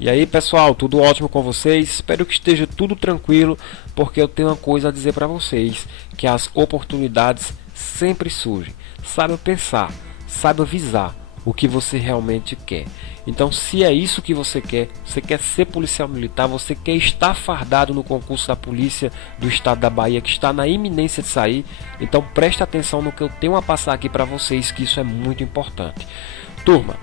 E aí pessoal, tudo ótimo com vocês? Espero que esteja tudo tranquilo, porque eu tenho uma coisa a dizer para vocês, que as oportunidades sempre surgem. Saiba pensar, saiba visar o que você realmente quer. Então, se é isso que você quer ser policial militar, você quer estar fardado no concurso da polícia do estado da Bahia, que está na iminência de sair, então preste atenção no que eu tenho a passar aqui para vocês, que isso é muito importante. Turma,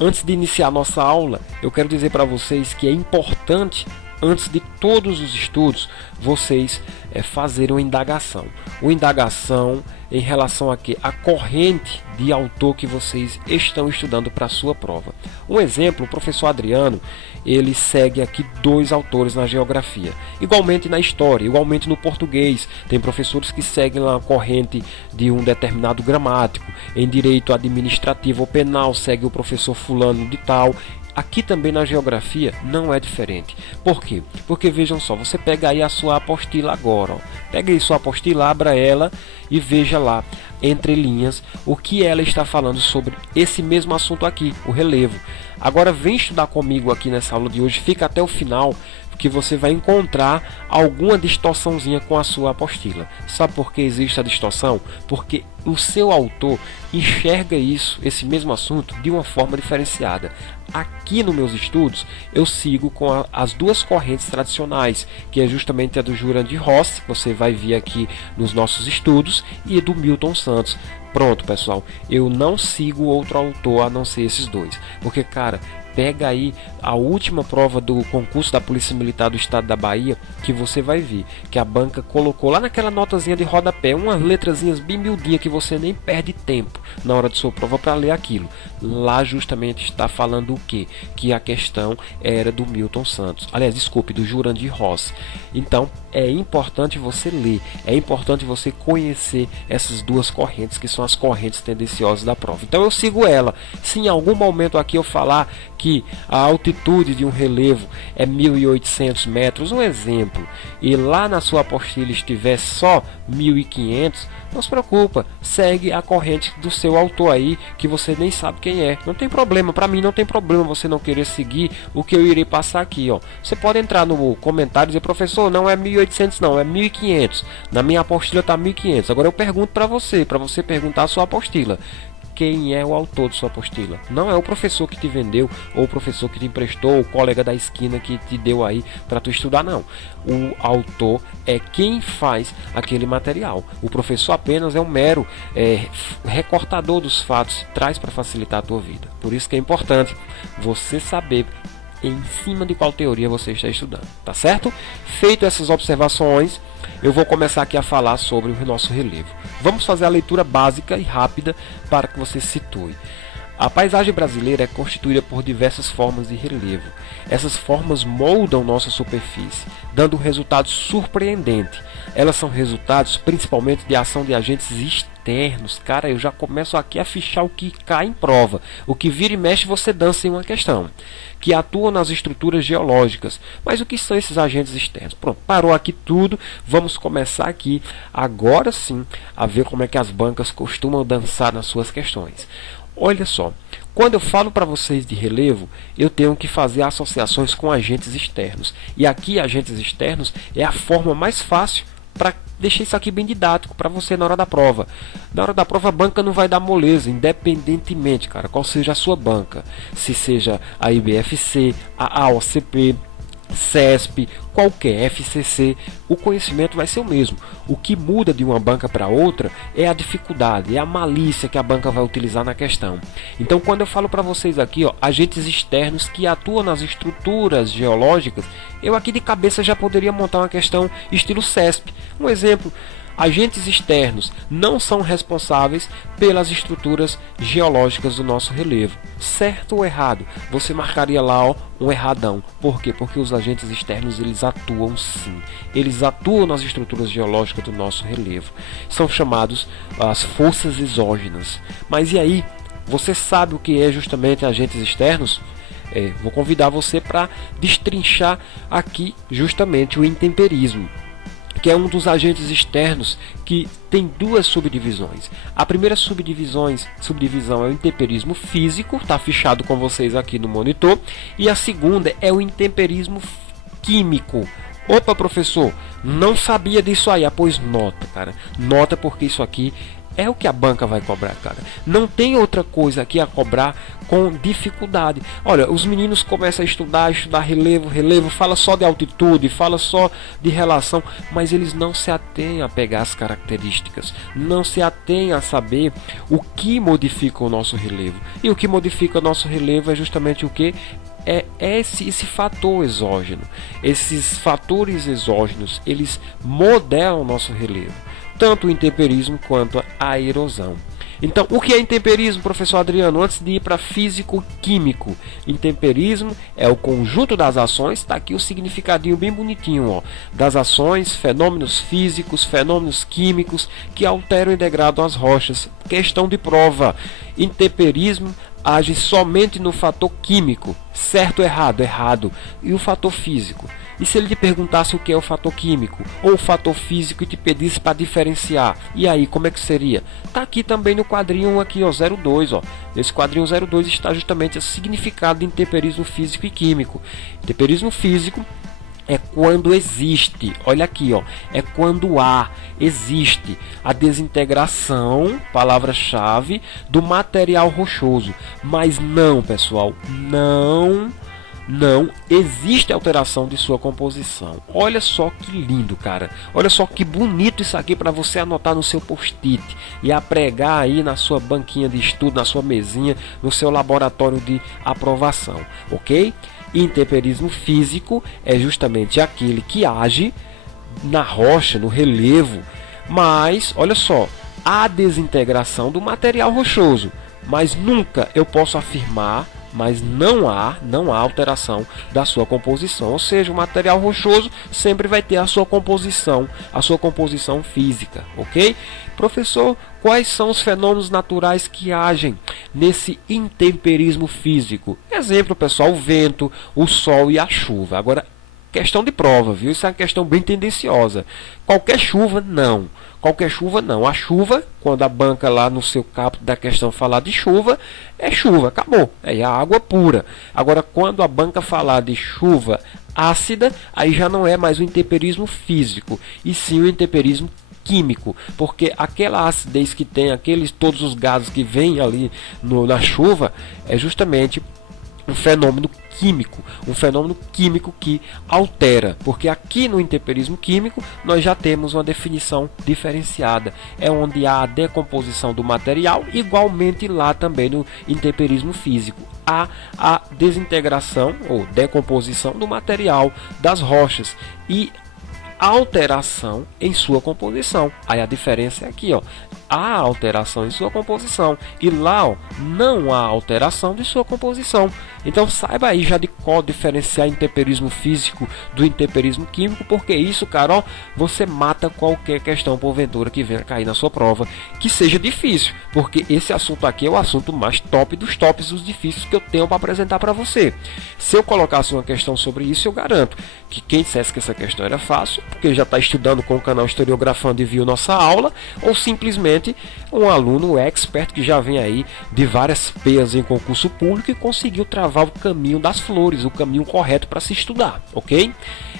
antes de iniciar a nossa aula, eu quero dizer para vocês que é importante, antes de todos os estudos, vocês fazerem uma indagação. Uma indagação em relação a quê? A corrente de autor que vocês estão estudando para a sua prova. Um exemplo, o professor Adriano, ele segue aqui 2 autores na geografia. Igualmente na história, igualmente no português. Tem professores que seguem lá a corrente de um determinado gramático. Em direito administrativo ou penal, segue o professor fulano de tal. Aqui também na geografia não é diferente. Por quê? Porque vejam só, você pega aí a sua apostila agora. Ó. Pega aí sua apostila, abra ela e veja lá, entre linhas, o que ela está falando sobre esse mesmo assunto aqui, o relevo. Agora vem estudar comigo aqui nessa aula de hoje, fica até o final, que você vai encontrar alguma distorçãozinha com a sua apostila. Sabe por que existe a distorção? Porque o seu autor enxerga esse mesmo assunto, de uma forma diferenciada. Aqui nos meus estudos, eu sigo com as 2 correntes tradicionais, que é justamente a do Jurandir Rossi, que você vai ver aqui nos nossos estudos, e do Milton Santos. Pronto, pessoal, eu não sigo outro autor a não ser esses 2, porque, cara, pega aí a última prova do concurso da Polícia Militar do Estado da Bahia, que você vai ver que a banca colocou lá naquela notazinha de rodapé umas letrazinhas bem miudinhas que você nem perde tempo na hora de sua prova para ler aquilo. Lá justamente está falando o quê? Que a questão era do Milton Santos. Aliás, desculpe, do Jurandir Rossi. Então, é importante você ler, é importante você conhecer essas 2 correntes, que são as correntes tendenciosas da prova. Então eu sigo ela. Se em algum momento aqui eu falar que a altitude de um relevo é 1.800 metros, um exemplo, e lá na sua apostila estiver só 1.500, não se preocupa, segue a corrente do seu autor aí, que você nem sabe quem é. Não tem problema, para mim não tem problema você não querer seguir o que eu irei passar aqui, ó. Você pode entrar no comentário e dizer, professor, não é 1.800 não, é 1.500. Na minha apostila está 1.500. Agora eu pergunto para você perguntar a sua apostila. Quem é o autor de sua apostila? Não é o professor que te vendeu, ou o professor que te emprestou, ou o colega da esquina que te deu aí para tu estudar, não. O autor é quem faz aquele material. O professor apenas é um mero recortador dos fatos, traz para facilitar a tua vida. Por isso que é importante você saber em cima de qual teoria você está estudando, tá certo? Feito essas observações, eu vou começar aqui a falar sobre o nosso relevo. Vamos fazer a leitura básica e rápida para que você se situe. A paisagem brasileira é constituída por diversas formas de relevo. Essas formas moldam nossa superfície, dando um resultado surpreendente. Elas são resultados principalmente de ação de agentes externos. Cara, eu já começo aqui a fichar o que cai em prova. O que vira e mexe você dança em uma questão. Que atuam nas estruturas geológicas. Mas o que são esses agentes externos? Pronto, parou aqui tudo. Vamos começar aqui, agora sim, a ver como é que as bancas costumam dançar nas suas questões. Olha só, quando eu falo para vocês de relevo, eu tenho que fazer associações com agentes externos. E aqui, agentes externos é a forma mais fácil para deixar isso aqui bem didático para você na hora da prova. Na hora da prova a banca não vai dar moleza, independentemente, cara, qual seja a sua banca. Se seja a IBFC, a AOCP, CESP, qualquer FCC, o conhecimento vai ser o mesmo. O que muda de uma banca para outra é a dificuldade, é a malícia que a banca vai utilizar na questão. Então, quando eu falo para vocês aqui, ó, agentes externos que atuam nas estruturas geológicas, eu aqui de cabeça já poderia montar uma questão estilo CESP. Um exemplo: agentes externos não são responsáveis pelas estruturas geológicas do nosso relevo. Certo ou errado? Você marcaria lá, ó, um erradão. Por quê? Porque os agentes externos, eles atuam sim. Eles atuam nas estruturas geológicas do nosso relevo. São chamados as forças exógenas. Mas e aí? Você sabe o que é justamente agentes externos? Vou convidar você para destrinchar aqui justamente o intemperismo, que é um dos agentes externos que tem duas subdivisões. A primeira subdivisão é o intemperismo físico, está fichado com vocês aqui no monitor, e a segunda é o intemperismo químico. Opa, professor, não sabia disso aí. Pois nota, cara. Nota, porque isso aqui é o que a banca vai cobrar, cara. Não tem outra coisa aqui a cobrar com dificuldade. Olha, os meninos começam a estudar relevo, fala só de altitude, fala só de relação, mas eles não se atêm a pegar as características, não se atêm a saber o que modifica o nosso relevo. E o que modifica o nosso relevo é justamente o que? É esse fator exógeno. Esses fatores exógenos, eles modelam o nosso relevo, tanto o intemperismo quanto a erosão. Então, o que é intemperismo, professor Adriano? Antes de ir para físico-químico, intemperismo é o conjunto das ações, está aqui o significadinho bem bonitinho, ó, das ações, fenômenos físicos, fenômenos químicos que alteram e degradam as rochas. Questão de prova: intemperismo age somente no fator químico, certo ou errado? Errado. E o fator físico? E se ele te perguntasse o que é o fator químico ou o fator físico e te pedisse para diferenciar? E aí, como é que seria? Tá aqui também no quadrinho aqui, ó, 02, ó. Nesse quadrinho 02 está justamente o significado de intemperismo físico e químico. Intemperismo físico é quando existe, olha aqui, ó, é quando existe a desintegração, palavra-chave, do material rochoso. Mas não, pessoal, não existe alteração de sua composição. Olha só que lindo, cara. Olha só que bonito isso aqui para você anotar no seu post-it e apregar aí na sua banquinha de estudo, na sua mesinha, no seu laboratório de aprovação, ok? Intemperismo físico é justamente aquele que age na rocha, no relevo, mas, olha só, há desintegração do material rochoso, mas nunca eu posso afirmar, mas não há alteração da sua composição, ou seja, o material rochoso sempre vai ter a sua composição física, ok? Professor, quais são os fenômenos naturais que agem nesse intemperismo físico? Exemplo, pessoal, o vento, o sol e a chuva. Agora, questão de prova, viu? Isso é uma questão bem tendenciosa. Qualquer chuva, não. Qualquer chuva, não. A chuva, quando a banca lá no seu caput da questão falar de chuva, é chuva, acabou. É a água pura. Agora, quando a banca falar de chuva ácida, aí já não é mais o intemperismo físico, e sim o intemperismo químico, porque aquela acidez que tem, todos os gases que vêm ali na chuva, é justamente um fenômeno químico que altera, porque aqui no intemperismo químico nós já temos uma definição diferenciada, é onde há a decomposição do material, igualmente lá também no intemperismo físico há a desintegração ou decomposição do material das rochas e alteração em sua composição. Aí a diferença é aqui, ó, há alteração em sua composição e lá, ó, não há alteração de sua composição. Então saiba aí já de qual diferenciar intemperismo físico do intemperismo químico, porque isso, Carol, você mata qualquer questão porventura que venha cair na sua prova, que seja difícil, porque esse assunto aqui é o assunto mais top dos tops, dos difíceis que eu tenho para apresentar para você. Se eu colocasse uma questão sobre isso, eu garanto que quem dissesse que essa questão era fácil, porque já está estudando com o canal Historiografando e viu nossa aula, ou simplesmente um aluno expert que já vem aí de várias PEAs em concurso público e conseguiu travar o caminho das flores, o caminho correto para se estudar, ok?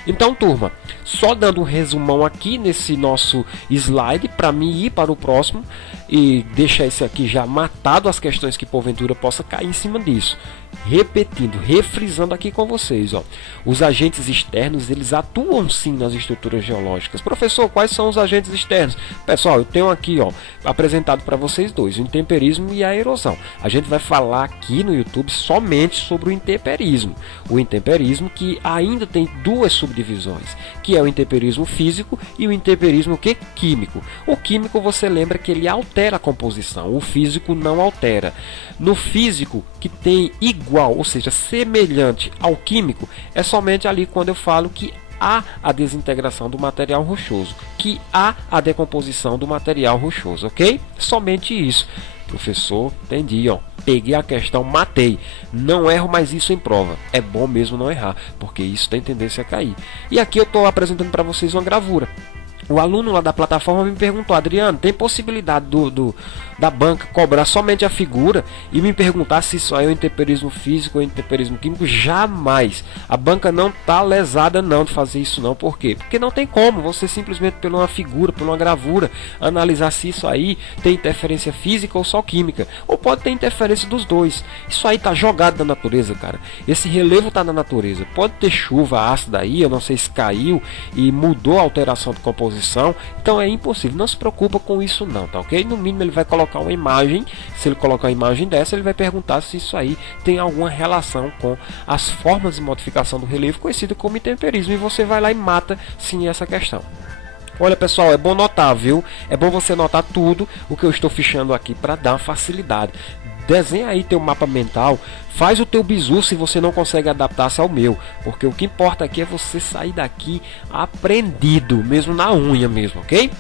Então, turma, só dando um resumão aqui nesse nosso slide para mim ir para o próximo e deixar esse aqui já matado as questões que porventura possa cair em cima disso. Repetindo, refrisando aqui com vocês, ó, os agentes externos, eles atuam sim nas estruturas geológicas. Professor, quais são os agentes externos? Pessoal, eu tenho aqui, ó, apresentado para vocês dois, o intemperismo e a erosão. A gente vai falar aqui no YouTube somente sobre o intemperismo. O intemperismo que ainda tem duas subdivisões, que é o intemperismo físico e o intemperismo químico. O químico, você lembra que ele altera a composição, o físico não altera. No físico, que tem igual, ou seja, semelhante ao químico, é somente ali quando eu falo que há a desintegração do material rochoso, que há a decomposição do material rochoso, ok? Somente isso. Professor, entendi, ó, peguei a questão, matei, não erro mais isso em prova. É bom mesmo não errar, porque isso tem tendência a cair. E aqui eu estou apresentando para vocês uma gravura. O aluno lá da plataforma me perguntou: Adriano, tem possibilidade da banca cobrar somente a figura? E me perguntar se isso aí é um intemperismo físico ou intemperismo químico? Jamais. A banca não está lesada não de fazer isso não. Por quê? Porque não tem como você simplesmente por uma figura, por uma gravura, analisar se isso aí tem interferência física ou só química. Ou pode ter interferência dos dois. Isso aí está jogado na natureza, cara. Esse relevo está na natureza. Pode ter chuva ácida aí, eu não sei se caiu e mudou a alteração de composição. Então é impossível, não se preocupa com isso não, tá ok? No mínimo ele vai colocar uma imagem, se ele colocar uma imagem dessa, ele vai perguntar se isso aí tem alguma relação com as formas de modificação do relevo, conhecido como intemperismo, e você vai lá e mata sim essa questão. Olha pessoal, é bom notar, viu? É bom você notar tudo o que eu estou fichando aqui para dar facilidade. Desenha aí teu mapa mental, faz o teu bizu se você não consegue adaptar-se ao meu, porque o que importa aqui é você sair daqui aprendido, mesmo na unha mesmo, ok?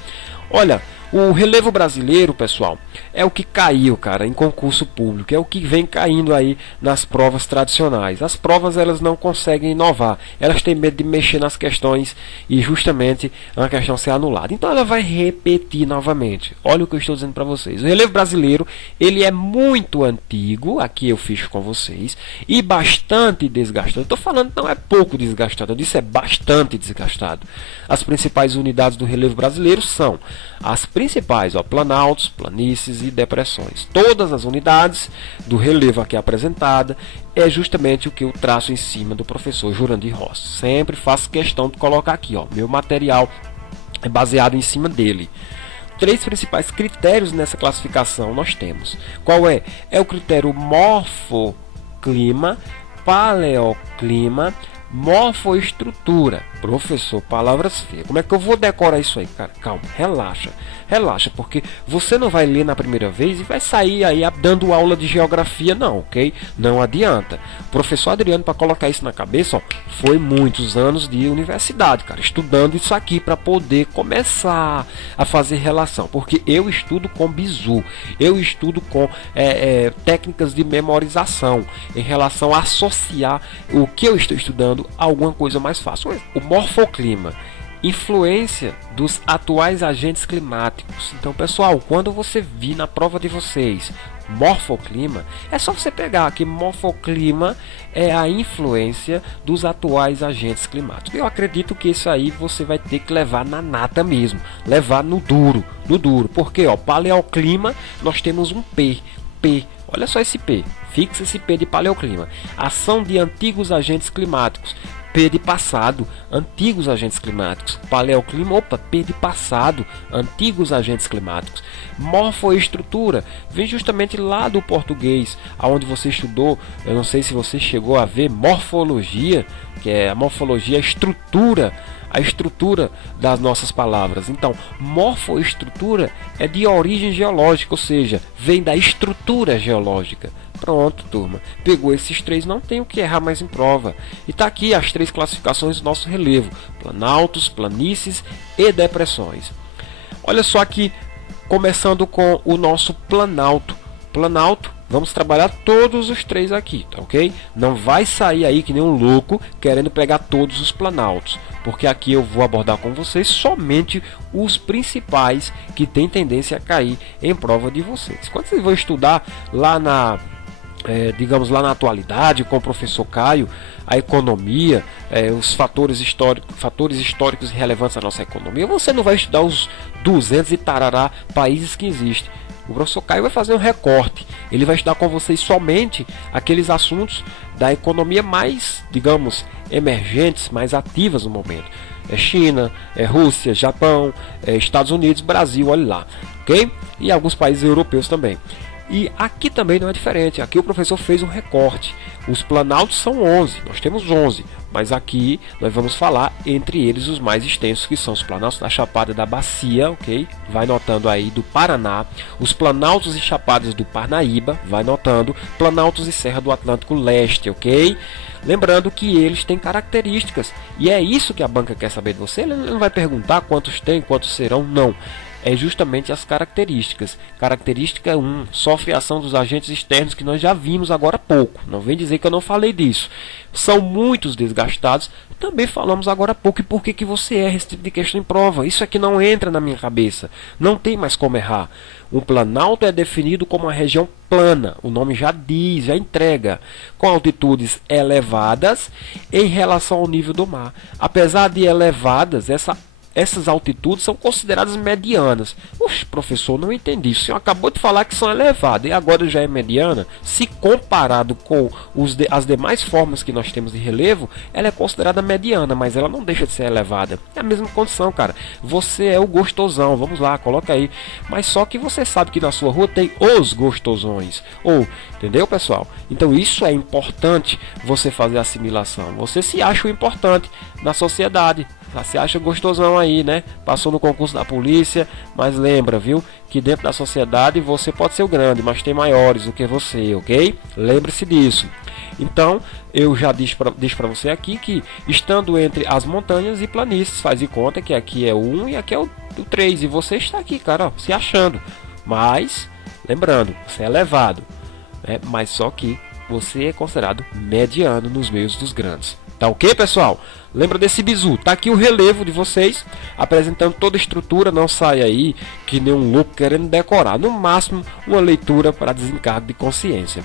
Olha, o relevo brasileiro, pessoal, é o que caiu, cara, em concurso público, é o que vem caindo aí nas provas tradicionais. As provas, elas não conseguem inovar, elas têm medo de mexer nas questões e justamente a questão ser anulada. Então ela vai repetir novamente. Olha o que eu estou dizendo para vocês. O relevo brasileiro, ele é muito antigo, aqui eu fiz com vocês, e bastante desgastado. Estou falando não é pouco desgastado, eu disse é bastante desgastado. As principais unidades do relevo brasileiro são as principais, ó, planaltos, planícies e depressões. Todas as unidades do relevo aqui apresentada é justamente o que eu traço em cima do professor Jurandir Rossi. Sempre faço questão de colocar aqui, ó, meu material é baseado em cima dele. Três principais critérios nessa classificação nós temos. Qual é? É o critério morfoclima, paleoclima, morfoestrutura. Professor, palavras feias. Como é que eu vou decorar isso aí, cara? Calma, relaxa. Relaxa, porque você não vai ler na primeira vez e vai sair aí dando aula de geografia, não, ok? Não adianta. O professor Adriano, para colocar isso na cabeça, ó, foi muitos anos de universidade, cara, estudando isso aqui para poder começar a fazer relação. Porque eu estudo com bizu, eu estudo com técnicas de memorização em relação a associar o que eu estou estudando a alguma coisa mais fácil. O morfoclima, influência dos atuais agentes climáticos. Então, pessoal, quando você vir na prova de vocês morfoclima, é só você pegar aqui, morfoclima é a influência dos atuais agentes climáticos. Eu acredito que isso aí você vai ter que levar na nata mesmo, levar no duro, porque ó, paleoclima nós temos um P, olha só esse P, fixa esse P de paleoclima, ação de antigos agentes climáticos. P de passado, antigos agentes climáticos. Paleoclima, opa, P de passado, antigos agentes climáticos. Morfoestrutura, vem justamente lá do português, aonde você estudou, eu não sei se você chegou a ver morfologia, que é a morfologia, a estrutura das nossas palavras. Então, morfoestrutura é de origem geológica, ou seja, vem da estrutura geológica. Pronto, turma. Pegou esses três, não tem o que errar mais em prova. E tá aqui as três classificações do nosso relevo: planaltos, planícies e depressões. Olha só aqui, começando com o nosso planalto. Planalto, vamos trabalhar todos os três aqui, tá ok? Não vai sair aí que nem um louco querendo pegar todos os planaltos, porque aqui eu vou abordar com vocês somente os principais que têm tendência a cair em prova de vocês. Quando vocês vão estudar lá digamos lá na atualidade com o professor Caio, a economia, os fatores históricos e relevantes da nossa economia, você não vai estudar os 200 e tarará países que existem. O professor Caio vai fazer um recorte, ele vai estudar com vocês somente aqueles assuntos da economia mais, digamos, emergentes, mais ativas no momento. É China, é Rússia, Japão, Estados Unidos, Brasil, olha lá, ok? E alguns países europeus também. E aqui também não é diferente, aqui o professor fez um recorte. Os planaltos são 11, nós temos 11, mas aqui nós vamos falar entre eles os mais extensos, que são os planaltos da Chapada da Bacia, ok? Vai notando aí, do Paraná, os planaltos e chapadas do Parnaíba, vai notando, planaltos e Serra do Atlântico Leste, ok? Lembrando que eles têm características, e é isso que a banca quer saber de você. Ele não vai perguntar quantos tem, quantos serão, não. é justamente as características. Característica 1, sofre a ação dos agentes externos, que nós já vimos agora há pouco. Não vem dizer que eu não falei disso. São muitos desgastados, também falamos agora há pouco. E por que você erra esse tipo de questão em prova? Isso aqui não entra na minha cabeça. Não tem mais como errar. Um planalto é definido como uma região plana, o nome já diz, já entrega, com altitudes elevadas em relação ao nível do mar. Apesar de elevadas, essas altitudes são consideradas medianas. Oxe, professor, não entendi. O senhor acabou de falar que são elevadas e agora já é mediana. Se comparado com as demais formas que nós temos de relevo, ela é considerada mediana, mas ela não deixa de ser elevada. É a mesma condição, cara. Você é o gostosão, vamos lá, coloca aí. Mas só que você sabe que na sua rua tem os gostosões. Entendeu, pessoal? Então isso é importante, você fazer a assimilação. Você se acha o importante na sociedade. Se acha gostosão aí, né? Passou no concurso da polícia, mas lembra, viu? Que dentro da sociedade você pode ser o grande, mas tem maiores do que você, ok? Lembre-se disso. Então, eu já disse para você aqui que, estando entre as montanhas e planícies, faz de conta que aqui é o 1 e aqui é o 3. E você está aqui, cara, ó, se achando. Mas, lembrando, você é elevado, né? Mas só que você é considerado mediano nos meios dos grandes. Tá ok, pessoal? Lembra desse bizu? Tá aqui o relevo de vocês, apresentando toda a estrutura. Não sai aí que nem um louco querendo decorar. No máximo, uma leitura para desencargo de consciência.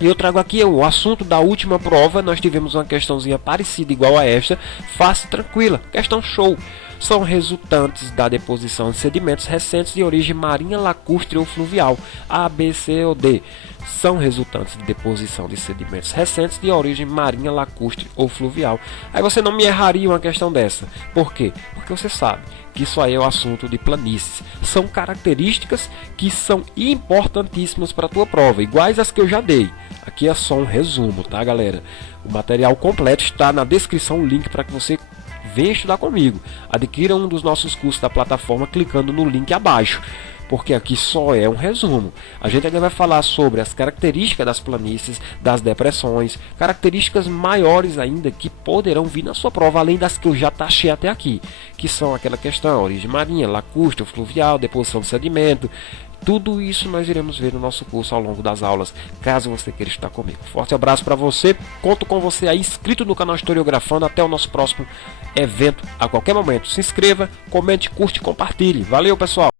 E eu trago aqui o assunto da última prova. Nós tivemos uma questãozinha parecida, igual a esta. Fácil e tranquila. Questão show. São resultantes da deposição de sedimentos recentes de origem marinha, lacustre ou fluvial. A, B, C ou D. São resultantes de deposição de sedimentos recentes de origem marinha, lacustre ou fluvial. Aí você não me erraria uma questão dessa. Por quê? Porque você sabe que isso aí é o assunto de planícies. São características que são importantíssimas para a tua prova, iguais às que eu já dei. Aqui é só um resumo, tá, galera? O material completo está na descrição, o link para que você venha estudar comigo. Adquira um dos nossos cursos da plataforma clicando no link abaixo, porque aqui só é um resumo. A gente ainda vai falar sobre as características das planícies, das depressões, características maiores ainda que poderão vir na sua prova, além das que eu já taxei até aqui, que são aquela questão, origem marinha, lacustre, fluvial, deposição de sedimento. Tudo isso nós iremos ver no nosso curso ao longo das aulas, caso você queira estar comigo. Forte abraço para você, conto com você aí inscrito no canal Historiografando. Até o nosso próximo evento a qualquer momento. Se inscreva, comente, curte e compartilhe. Valeu, pessoal!